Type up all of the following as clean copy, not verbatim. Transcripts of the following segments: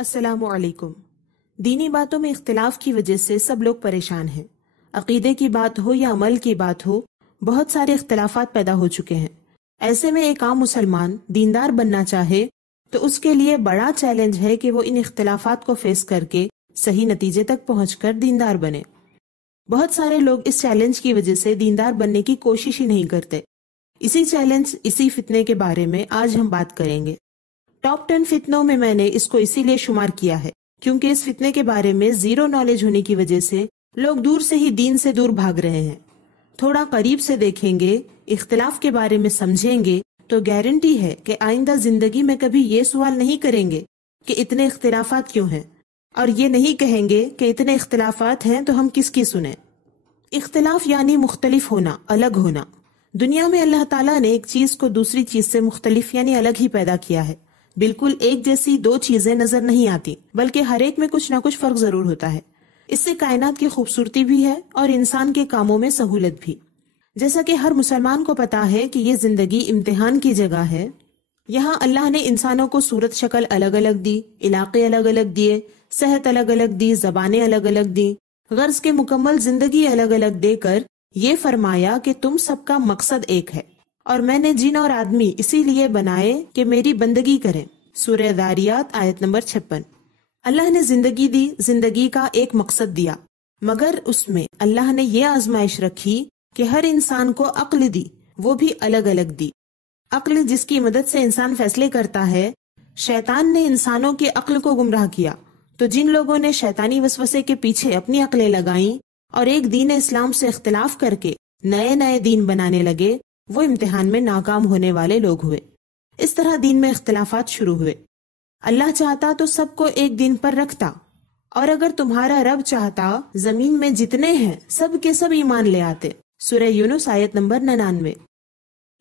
السلام علیکم۔ دینی باتوں میں اختلاف کی وجہ سے سب لوگ پریشان ہیں۔ عقیدے کی بات ہو یا عمل کی بات ہو، بہت سارے اختلافات پیدا ہو چکے ہیں۔ ایسے میں ایک عام مسلمان دیندار بننا چاہے تو اس کے لیے بڑا چیلنج ہے کہ وہ ان اختلافات کو فیس کر کے صحیح نتیجے تک پہنچ کر دیندار بنے۔ بہت سارے لوگ اس چیلنج کی وجہ سے دیندار بننے کی کوشش ہی نہیں کرتے۔ اسی چیلنج، اسی فتنے کے بارے میں آج ہم بات کریں گے۔ ٹاپ 10 فتنوں میں نے اس کو اسی لیے شمار کیا ہے کیونکہ اس فتنے کے بارے میں زیرو نالج ہونے کی وجہ سے لوگ دور سے ہی دین سے دور بھاگ رہے ہیں۔ تھوڑا قریب سے دیکھیں گے، اختلاف کے بارے میں سمجھیں گے تو گارنٹی ہے کہ آئندہ زندگی میں کبھی یہ سوال نہیں کریں گے کہ اتنے اختلافات کیوں ہیں، اور یہ نہیں کہیں گے کہ اتنے اختلافات ہیں تو ہم کس کی سنیں۔ اختلاف یعنی مختلف ہونا، الگ ہونا۔ دنیا میں اللہ تعالیٰ نے ایک چیز کو دوسری چیز سے مختلف یعنی الگ ہی پیدا کیا ہے۔ بالکل ایک جیسی دو چیزیں نظر نہیں آتی، بلکہ ہر ایک میں کچھ نہ کچھ فرق ضرور ہوتا ہے۔ اس سے کائنات کی خوبصورتی بھی ہے اور انسان کے کاموں میں سہولت بھی۔ جیسا کہ ہر مسلمان کو پتا ہے کہ یہ زندگی امتحان کی جگہ ہے۔ یہاں اللہ نے انسانوں کو صورت شکل الگ الگ دی، علاقے الگ الگ دیے، صحت الگ الگ دی، زبانیں الگ الگ دی، غرض کے مکمل زندگی الگ الگ دے کر یہ فرمایا کہ تم سب کا مقصد ایک ہے، اور میں نے جن اور آدمی اسی لیے بنائے کہ میری بندگی کریں۔ سورہ ذاریات آیت نمبر 56۔ اللہ نے زندگی دی، زندگی کا ایک مقصد دیا، مگر اس میں اللہ نے یہ آزمائش رکھی کہ ہر انسان کو عقل دی، وہ بھی الگ الگ دی۔ عقل جس کی مدد سے انسان فیصلے کرتا ہے، شیطان نے انسانوں کی عقل کو گمراہ کیا، تو جن لوگوں نے شیطانی وسوسے کے پیچھے اپنی عقلیں لگائیں اور ایک دین اسلام سے اختلاف کر کے نئے نئے دین بنانے لگے، وہ امتحان میں ناکام ہونے والے لوگ ہوئے۔ اس طرح دین میں اختلافات شروع ہوئے۔ اللہ چاہتا تو سب کو ایک دین پر رکھتا، اور اگر تمہارا رب چاہتا زمین میں جتنے ہیں سب کے سب ایمان لے آتے۔ سورہ یونس آیت نمبر 99۔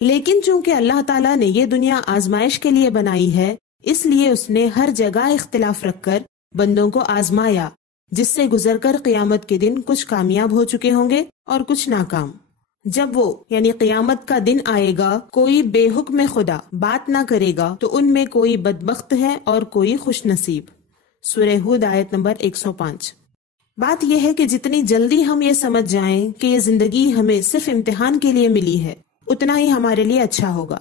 لیکن چونکہ اللہ تعالیٰ نے یہ دنیا آزمائش کے لیے بنائی ہے، اس لیے اس نے ہر جگہ اختلاف رکھ کر بندوں کو آزمایا، جس سے گزر کر قیامت کے دن کچھ کامیاب ہو چکے ہوں گے اور کچھ ناکام۔ جب وہ یعنی قیامت کا دن آئے گا، کوئی بے حکم خدا بات نہ کرے گا تو ان میں کوئی بدبخت ہے اور کوئی خوش نصیب۔ سورہ ہود آیت نمبر 105۔ بات یہ ہے کہ جتنی جلدی ہم یہ سمجھ جائیں کہ یہ زندگی ہمیں صرف امتحان کے لیے ملی ہے، اتنا ہی ہمارے لیے اچھا ہوگا۔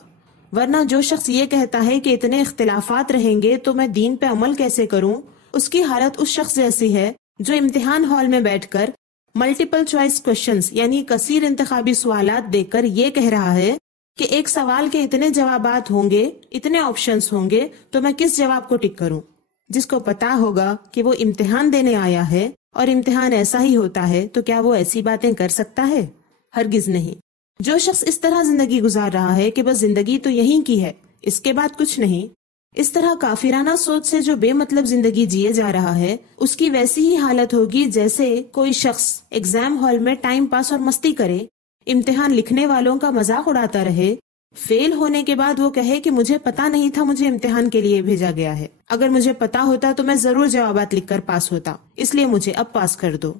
ورنہ جو شخص یہ کہتا ہے کہ اتنے اختلافات رہیں گے تو میں دین پہ عمل کیسے کروں، اس کی حالت اس شخص جیسی ہے جو امتحان ہال میں بیٹھ کر ملٹیپل چوائس کوشچنز یعنی کثیر انتخابی سوالات دیکھ کر یہ کہہ رہا ہے کہ ایک سوال کے اتنے جوابات ہوں گے، اتنے آپشنز ہوں گے، تو میں کس جواب کو ٹک کروں۔ جس کو پتا ہوگا کہ وہ امتحان دینے آیا ہے اور امتحان ایسا ہی ہوتا ہے، تو کیا وہ ایسی باتیں کر سکتا ہے؟ ہرگز نہیں۔ جو شخص اس طرح زندگی گزار رہا ہے کہ بس زندگی تو یہیں کی ہے، اس کے بعد کچھ نہیں، اس طرح کافرانہ سوچ سے جو بے مطلب زندگی جیے جا رہا ہے، اس کی ویسی ہی حالت ہوگی جیسے کوئی شخص ایگزام ہال میں ٹائم پاس اور مستی کرے، امتحان لکھنے والوں کا مذاق اڑاتا رہے، فیل ہونے کے بعد وہ کہے کہ مجھے پتا نہیں تھا مجھے امتحان کے لیے بھیجا گیا ہے، اگر مجھے پتا ہوتا تو میں ضرور جوابات لکھ کر پاس ہوتا، اس لیے مجھے اب پاس کر دو۔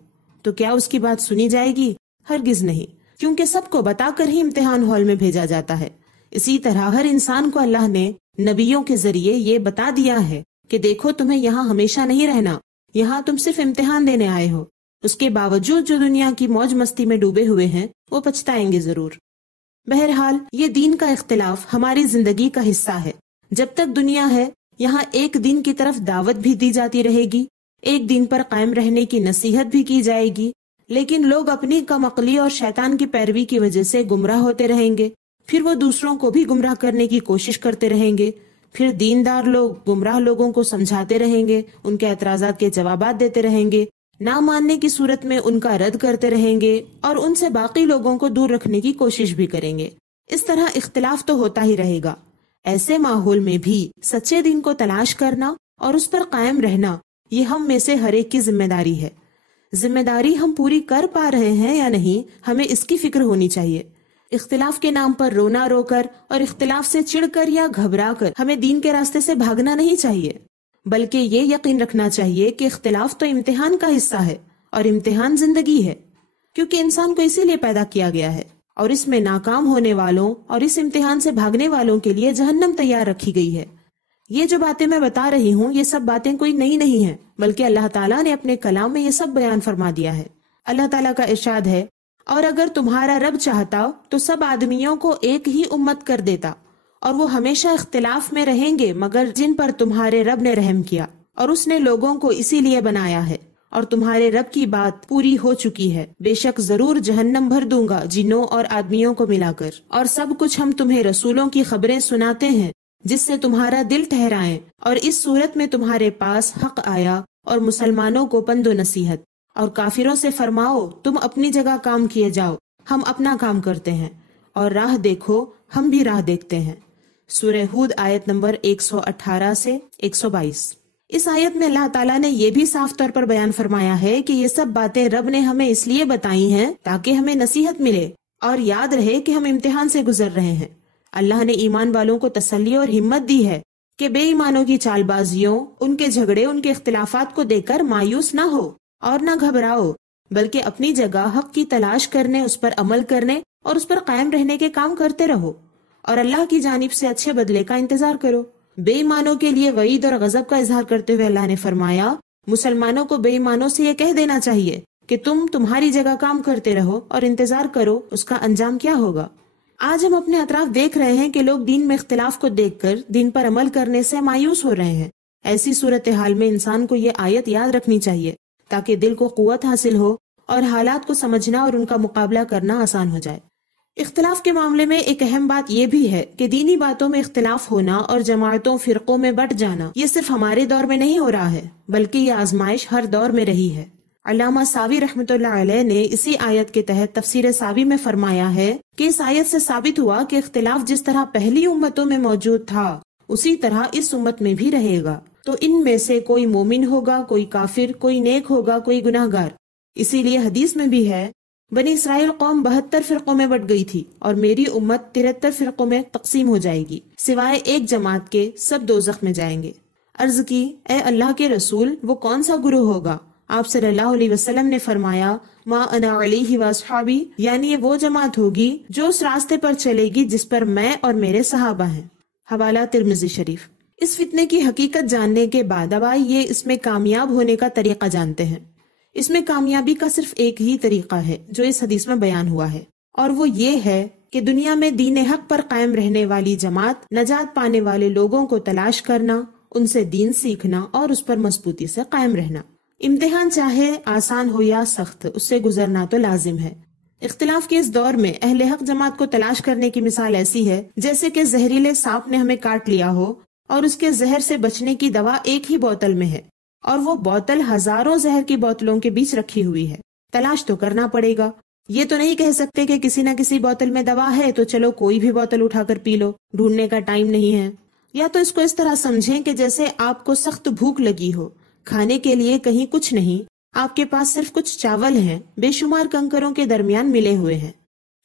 تو کیا اس کی بات سنی جائے گی؟ ہرگز نہیں، کیونکہ سب کو بتا کر ہی امتحان ہال میں بھیجا جاتا ہے۔ اسی طرح ہر انسان کو اللہ نے نبیوں کے ذریعے یہ بتا دیا ہے کہ دیکھو تمہیں یہاں ہمیشہ نہیں رہنا، یہاں تم صرف امتحان دینے آئے ہو۔ اس کے باوجود جو دنیا کی موج مستی میں ڈوبے ہوئے ہیں وہ پچھتائیں گے ضرور۔ بہرحال یہ دین کا اختلاف ہماری زندگی کا حصہ ہے۔ جب تک دنیا ہے یہاں ایک دین کی طرف دعوت بھی دی جاتی رہے گی، ایک دین پر قائم رہنے کی نصیحت بھی کی جائے گی، لیکن لوگ اپنی کم عقلی اور شیطان کی پیروی کی وجہ سے گمراہ ہوتے رہیں گے، پھر وہ دوسروں کو بھی گمراہ کرنے کی کوشش کرتے رہیں گے، پھر دیندار لوگ گمراہ لوگوں کو سمجھاتے رہیں گے، ان کے اعتراضات کے جوابات دیتے رہیں گے، نہ ماننے کی صورت میں ان کا رد کرتے رہیں گے اور ان سے باقی لوگوں کو دور رکھنے کی کوشش بھی کریں گے۔ اس طرح اختلاف تو ہوتا ہی رہے گا۔ ایسے ماحول میں بھی سچے دین کو تلاش کرنا اور اس پر قائم رہنا، یہ ہم میں سے ہر ایک کی ذمہ داری ہے۔ ذمہ داری ہم پوری کر پا رہے ہیں یا نہیں، ہمیں اس کی فکر ہونی چاہیے۔ اختلاف کے نام پر رونا رو کر اور اختلاف سے چڑ کر یا گھبرا کر ہمیں دین کے راستے سے بھاگنا نہیں چاہیے، بلکہ یہ یقین رکھنا چاہیے کہ اختلاف تو امتحان کا حصہ ہے اور امتحان زندگی ہے، کیونکہ انسان کو اسی لیے پیدا کیا گیا ہے، اور اس میں ناکام ہونے والوں اور اس امتحان سے بھاگنے والوں کے لیے جہنم تیار رکھی گئی ہے۔ یہ جو باتیں میں بتا رہی ہوں یہ سب باتیں کوئی نئی نہیں ہیں، بلکہ اللہ تعالیٰ نے اپنے کلام میں یہ سب بیان فرما دیا ہے۔ اللہ تعالیٰ کا ارشاد ہے، اور اگر تمہارا رب چاہتا تو سب آدمیوں کو ایک ہی امت کر دیتا، اور وہ ہمیشہ اختلاف میں رہیں گے مگر جن پر تمہارے رب نے رحم کیا، اور اس نے لوگوں کو اسی لیے بنایا ہے، اور تمہارے رب کی بات پوری ہو چکی ہے، بے شک ضرور جہنم بھر دوں گا جنوں اور آدمیوں کو ملا کر، اور سب کچھ ہم تمہیں رسولوں کی خبریں سناتے ہیں جس سے تمہارا دل ٹھہرائیں، اور اس صورت میں تمہارے پاس حق آیا اور مسلمانوں کو پند و نصیحت، اور کافروں سے فرماؤ تم اپنی جگہ کام کیے جاؤ، ہم اپنا کام کرتے ہیں، اور راہ دیکھو ہم بھی راہ دیکھتے ہیں۔ سورہ ہود آیت نمبر 118 سے 122۔ اس آیت میں اللہ تعالیٰ نے یہ بھی صاف طور پر بیان فرمایا ہے کہ یہ سب باتیں رب نے ہمیں اس لیے بتائی ہیں تاکہ ہمیں نصیحت ملے اور یاد رہے کہ ہم امتحان سے گزر رہے ہیں۔ اللہ نے ایمان والوں کو تسلی اور ہمت دی ہے کہ بے ایمانوں کی چال بازیوں، ان کے جھگڑے، ان کے اختلافات کو دیکھ کر مایوس نہ ہو اور نہ گھبراؤ، بلکہ اپنی جگہ حق کی تلاش کرنے، اس پر عمل کرنے اور اس پر قائم رہنے کے کام کرتے رہو، اور اللہ کی جانب سے اچھے بدلے کا انتظار کرو۔ بے ایمانوں کے لیے وعید اور غضب کا اظہار کرتے ہوئے اللہ نے فرمایا، مسلمانوں کو بے ایمانوں سے یہ کہہ دینا چاہیے کہ تم تمہاری جگہ کام کرتے رہو اور انتظار کرو اس کا انجام کیا ہوگا۔ آج ہم اپنے اطراف دیکھ رہے ہیں کہ لوگ دین میں اختلاف کو دیکھ کر دین پر عمل کرنے سے مایوس ہو رہے ہیں۔ ایسی صورتحال میں انسان کو یہ آیت یاد رکھنی چاہیے تاکہ دل کو قوت حاصل ہو اور حالات کو سمجھنا اور ان کا مقابلہ کرنا آسان ہو جائے۔ اختلاف کے معاملے میں ایک اہم بات یہ بھی ہے کہ دینی باتوں میں اختلاف ہونا اور جماعتوں فرقوں میں بٹ جانا یہ صرف ہمارے دور میں نہیں ہو رہا ہے، بلکہ یہ آزمائش ہر دور میں رہی ہے۔ علامہ ساوی رحمۃ اللہ علیہ نے اسی آیت کے تحت تفسیر ساوی میں فرمایا ہے کہ اس آیت سے ثابت ہوا کہ اختلاف جس طرح پہلی امتوں میں موجود تھا اسی طرح اس امت میں بھی رہے گا، تو ان میں سے کوئی مومن ہوگا، کوئی کافر، کوئی نیک ہوگا، کوئی گناہ گار۔ اسی لیے حدیث میں بھی ہے، بنی اسرائیل قوم 72 فرقوں میں بٹ گئی تھی اور میری امت 73 فرقوں میں تقسیم ہو جائے گی، سوائے ایک جماعت کے سب دوزخ میں جائیں گے۔ عرض کی، اے اللہ کے رسول، وہ کون سا گروہ ہوگا؟ آپ صلی اللہ علیہ وسلم نے فرمایا، ما انا علیہ واصحابی، یعنی یہ وہ جماعت ہوگی جو اس راستے پر چلے گی جس پر میں اور میرے صحابہ ہیں۔ حوالہ ترمذی شریف۔ اس فتنے کی حقیقت جاننے کے بعد اب آئیے اس میں کامیاب ہونے کا طریقہ جانتے ہیں۔ اس میں کامیابی کا صرف ایک ہی طریقہ ہے جو اس حدیث میں بیان ہوا ہے، اور وہ یہ ہے کہ دنیا میں دین حق پر قائم رہنے والی جماعت، نجات پانے والے لوگوں کو تلاش کرنا، ان سے دین سیکھنا اور اس پر مضبوطی سے قائم رہنا۔ امتحان چاہے آسان ہو یا سخت، اس سے گزرنا تو لازم ہے۔ اختلاف کے اس دور میں اہل حق جماعت کو تلاش کرنے کی مثال ایسی ہے جیسے کہ زہریلے سانپ نے ہمیں کاٹ لیا ہو اور اس کے زہر سے بچنے کی دوا ایک ہی بوتل میں ہے، اور وہ بوتل ہزاروں زہر کی بوتلوں کے بیچ رکھی ہوئی ہے۔ تلاش تو کرنا پڑے گا، یہ تو نہیں کہہ سکتے کہ کسی نہ کسی بوتل میں دوا ہے تو چلو کوئی بھی بوتل اٹھا کر پی لو، ڈھونڈنے کا ٹائم نہیں ہے۔ یا تو اس کو اس طرح سمجھیں کہ جیسے آپ کو سخت بھوک لگی ہو، کھانے کے لیے کہیں کچھ نہیں، آپ کے پاس صرف کچھ چاول ہیں، بے شمار کنکروں کے درمیان ملے ہوئے ہیں۔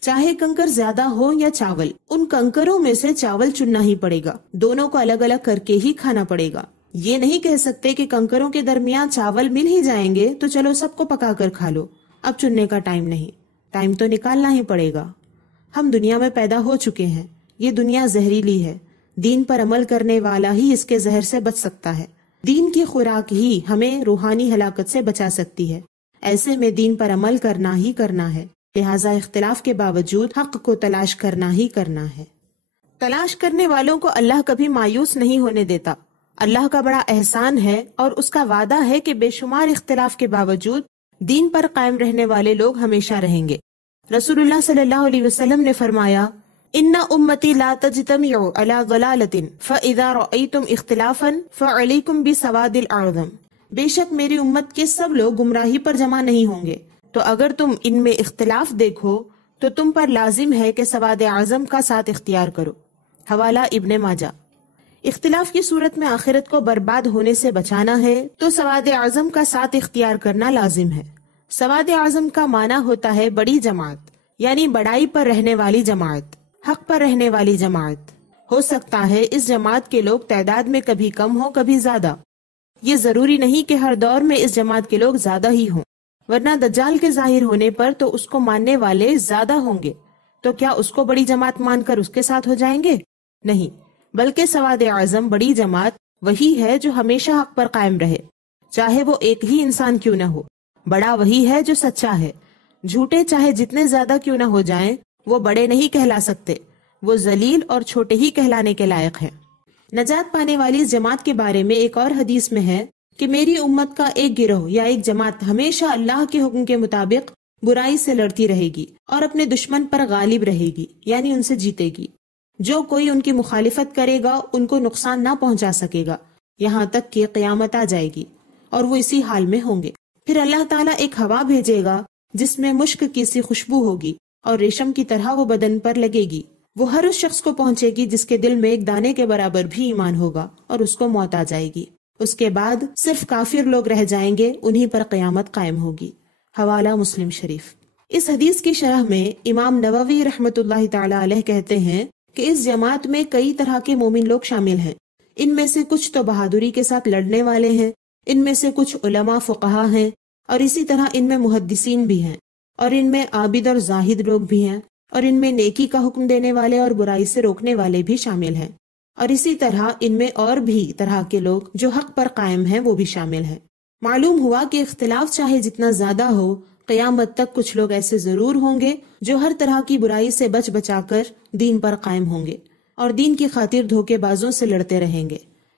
چاہے کنکر زیادہ ہو یا چاول، ان کنکروں میں سے چاول چننا ہی پڑے گا، دونوں کو الگ الگ کر کے ہی کھانا پڑے گا۔ یہ نہیں کہہ سکتے کہ کنکروں کے درمیان چاول مل ہی جائیں گے تو چلو سب کو پکا کر کھا لو، اب چننے کا ٹائم نہیں، ٹائم تو نکالنا ہی پڑے گا۔ ہم دنیا میں پیدا ہو چکے ہیں، یہ دنیا زہریلی ہے، دین پر عمل کرنے والا ہی اس کے زہر سے بچ سکتا ہے، دین کی خوراک ہی ہمیں روحانی ہلاکت سے بچا سکتی ہے۔ ایسے میں دین پر عمل کرنا ہی کرنا ہے، لہٰذا اختلاف کے باوجود حق کو تلاش کرنا ہی کرنا ہے۔ تلاش کرنے والوں کو اللہ کبھی مایوس نہیں ہونے دیتا۔ اللہ کا بڑا احسان ہے اور اس کا وعدہ ہے کہ بے شمار اختلاف کے باوجود دین پر قائم رہنے والے لوگ ہمیشہ رہیں گے۔ رسول اللہ صلی اللہ علیہ وسلم نے فرمایا، ان امتی لا تجتمع علی ضلالۃ فاذا رأیتم اختلافا فعلیکم بسواد الاعظم، بے شک میری امت کے سب لوگ گمراہی پر جمع نہیں ہوں گے، تو اگر تم ان میں اختلاف دیکھو تو تم پر لازم ہے کہ سواد اعظم کا ساتھ اختیار کرو۔ حوالہ ابن ماجہ۔ اختلاف کی صورت میں آخرت کو برباد ہونے سے بچانا ہے تو سواد اعظم کا ساتھ اختیار کرنا لازم ہے۔ سواد اعظم کا معنی ہوتا ہے بڑی جماعت، یعنی بڑائی پر رہنے والی جماعت، حق پر رہنے والی جماعت۔ ہو سکتا ہے اس جماعت کے لوگ تعداد میں کبھی کم ہو کبھی زیادہ، یہ ضروری نہیں کہ ہر دور میں اس جماعت کے لوگ زیادہ ہی ہوں، ورنہ دجال کے ظاہر ہونے پر تو اس کو ماننے والے زیادہ ہوں گے، تو کیا اس کو بڑی جماعت مان کر اس کے ساتھ ہو جائیں گے؟ نہیں، بلکہ سواد اعظم بڑی جماعت وہی ہے جو ہمیشہ حق پر قائم رہے، چاہے وہ ایک ہی انسان کیوں نہ ہو۔ بڑا وہی ہے جو سچا ہے، جھوٹے چاہے جتنے زیادہ کیوں نہ ہو جائیں وہ بڑے نہیں کہلا سکتے، وہ ذلیل اور چھوٹے ہی کہلانے کے لائق ہیں۔ نجات پانے والی اس جماعت کے بارے میں ایک اور حدیث میں ہے کہ میری امت کا ایک گروہ یا ایک جماعت ہمیشہ اللہ کے حکم کے مطابق برائی سے لڑتی رہے گی اور اپنے دشمن پر غالب رہے گی، یعنی ان سے جیتے گی۔ جو کوئی ان کی مخالفت کرے گا ان کو نقصان نہ پہنچا سکے گا یہاں تک کہ قیامت آ جائے گی، اور وہ اسی حال میں ہوں گے۔ پھر اللہ تعالیٰ ایک ہوا بھیجے گا جس میں مشک کی سی خوشبو ہوگی اور ریشم کی طرح وہ بدن پر لگے گی، وہ ہر اس شخص کو پہنچے گی جس کے دل میں ایک دانے کے برابر بھی ایمان ہوگا، اور اس کو موت آ جائے گی۔ اس کے بعد صرف کافر لوگ رہ جائیں گے، انہی پر قیامت قائم ہوگی۔ حوالہ مسلم شریف۔ اس حدیث کی شرح میں امام نووی رحمۃ اللہ تعالی علیہ کہتے ہیں کہ اس جماعت میں کئی طرح کے مومن لوگ شامل ہیں، ان میں سے کچھ تو بہادری کے ساتھ لڑنے والے ہیں، ان میں سے کچھ علماء فقہا ہیں، اور اسی طرح ان میں محدثین بھی ہیں، اور ان میں عابد اور زاہد لوگ بھی ہیں، اور ان میں نیکی کا حکم دینے والے اور برائی سے روکنے والے بھی شامل ہیں، اور اسی طرح ان میں اور بھی طرح کے لوگ جو حق پر قائم ہیں وہ بھی شامل ہیں۔ معلوم ہوا کہ اختلاف چاہے جتنا زیادہ ہو، قیامت تک کچھ لوگ ایسے ضرور ہوں گے جو ہر طرح کی برائی سے بچ بچا کر دین پر قائم ہوں گے اور دین کی خاطر دھوکے بازوں سے لڑتے رہیں گے۔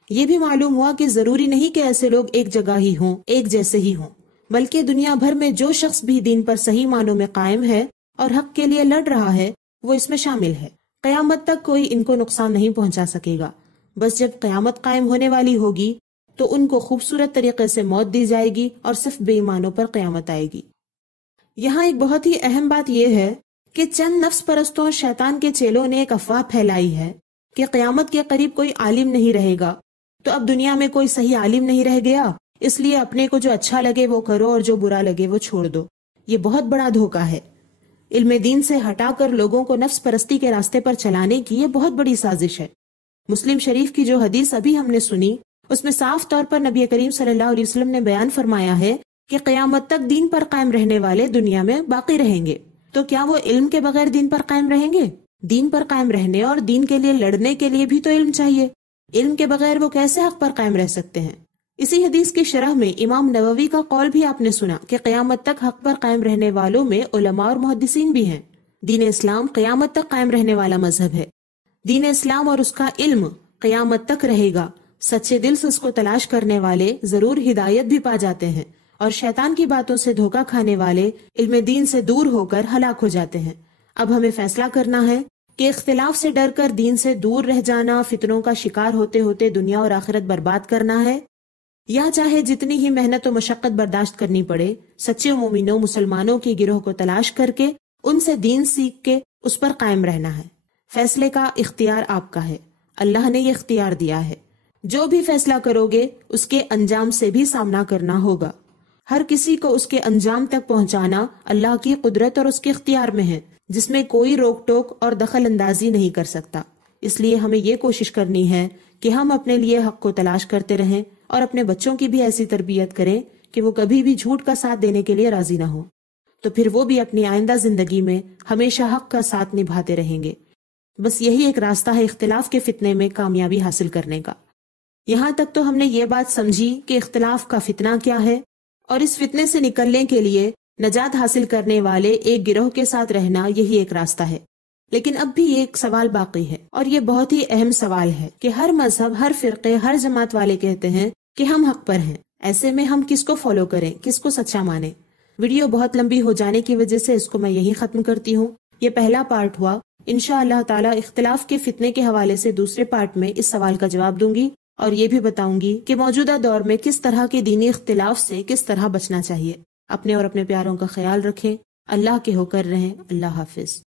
یہ بھی معلوم ہوا کہ ضروری نہیں کہ ایسے لوگ ایک جگہ ہی ہوں، ایک جیسے ہی ہوں، بلکہ دنیا بھر میں جو شخص بھی دین پر صحیح معنوں میں قائم ہے اور حق کے لیے لڑ رہا ہے وہ اس میں شامل ہے۔ قیامت تک کوئی ان کو نقصان نہیں پہنچا سکے گا۔ بس جب قیامت قائم ہونے والی ہوگی تو ان کو خوبصورت طریقے سے موت دی جائے گی اور صرف بے ایمانوں پر قیامت آئے گی۔ یہاں ایک بہت ہی اہم بات یہ ہے کہ چند نفس پرستوں اور شیطان کے چیلوں نے ایک افواہ پھیلائی ہے کہ قیامت کے قریب کوئی عالم نہیں رہے گا، تو اب دنیا میں کوئی صحیح عالم نہیں رہ گیا، اس لیے اپنے کو جو اچھا لگے وہ کرو اور جو برا لگے وہ چھوڑ دو۔ یہ بہت بڑا دھوکہ ہے۔ علم دین سے ہٹا کر لوگوں کو نفس پرستی کے راستے پر چلانے کی یہ بہت بڑی سازش ہے۔ مسلم شریف کی جو حدیث ابھی ہم نے سنی اس میں صاف طور پر نبی کریم صلی اللہ علیہ وسلم نے بیان فرمایا ہے کہ قیامت تک دین پر قائم رہنے والے دنیا میں باقی رہیں گے۔ تو کیا وہ علم کے بغیر دین پر قائم رہیں گے؟ دین پر قائم رہنے اور دین کے لیے لڑنے کے لیے بھی تو علم چاہیے۔ علم کے بغیر وہ کیسے حق پر قائم رہ سکتے ہیں؟ اسی حدیث کی شرح میں امام نووی کا قول بھی آپ نے سنا کہ قیامت تک حق پر قائم رہنے والوں میں علماء اور محدثین بھی ہیں۔ دین اسلام قیامت تک قائم رہنے والا مذہب ہے۔ دین اسلام اور اس کا علم قیامت تک رہے گا۔ سچے دل سے اس کو تلاش کرنے والے ضرور ہدایت بھی پا جاتے ہیں، اور شیطان کی باتوں سے دھوکہ کھانے والے علم دین سے دور ہو کر ہلاک ہو جاتے ہیں۔ اب ہمیں فیصلہ کرنا ہے کہ اختلاف سے ڈر کر دین سے دور رہ جانا، فتنوں کا شکار ہوتے ہوتے دنیا اور آخرت برباد کرنا ہے، یا چاہے جتنی ہی محنت و مشقت برداشت کرنی پڑے سچے مومنوں مسلمانوں کی گروہ کو تلاش کر کے ان سے دین سیکھ کے اس پر قائم رہنا ہے۔ فیصلے کا اختیار آپ کا ہے، اللہ نے یہ اختیار دیا ہے۔ جو بھی فیصلہ کرو گے اس کے انجام سے بھی سامنا کرنا ہوگا۔ ہر کسی کو اس کے انجام تک پہنچانا اللہ کی قدرت اور اس کے اختیار میں ہے، جس میں کوئی روک ٹوک اور دخل اندازی نہیں کر سکتا۔ اس لیے ہمیں یہ کوشش کرنی ہے کہ ہم اپنے لیے حق کو تلاش کرتے رہیں اور اپنے بچوں کی بھی ایسی تربیت کریں کہ وہ کبھی بھی جھوٹ کا ساتھ دینے کے لیے راضی نہ ہو، تو پھر وہ بھی اپنی آئندہ زندگی میں ہمیشہ حق کا ساتھ نبھاتے رہیں گے۔ بس یہی ایک راستہ ہے اختلاف کے فتنے میں کامیابی حاصل کرنے کا۔ یہاں تک تو ہم نے یہ بات سمجھی کہ اختلاف کا فتنہ کیا ہے، اور اس فتنے سے نکلنے کے لیے نجات حاصل کرنے والے ایک گروہ کے ساتھ رہنا یہی ایک راستہ ہے۔ لیکن اب بھی ایک سوال باقی ہے، اور یہ بہت ہی اہم سوال ہے کہ ہر مذہب، ہر فرقے، ہر جماعت والے کہتے ہیں کہ ہم حق پر ہیں۔ ایسے میں ہم کس کو فالو کریں، کس کو سچا مانیں؟ ویڈیو بہت لمبی ہو جانے کی وجہ سے اس کو میں یہی ختم کرتی ہوں۔ یہ پہلا پارٹ ہوا۔ انشاءاللہ تعالی اختلاف کے فتنے کے حوالے سے دوسرے پارٹ میں اس سوال کا جواب دوں گی، اور یہ بھی بتاؤں گی کہ موجودہ دور میں کس طرح کے دینی اختلاف سے کس طرح بچنا چاہیے۔ اپنے اور اپنے پیاروں کا خیال رکھیں، اللہ کے ہو کر رہیں۔ اللہ حافظ۔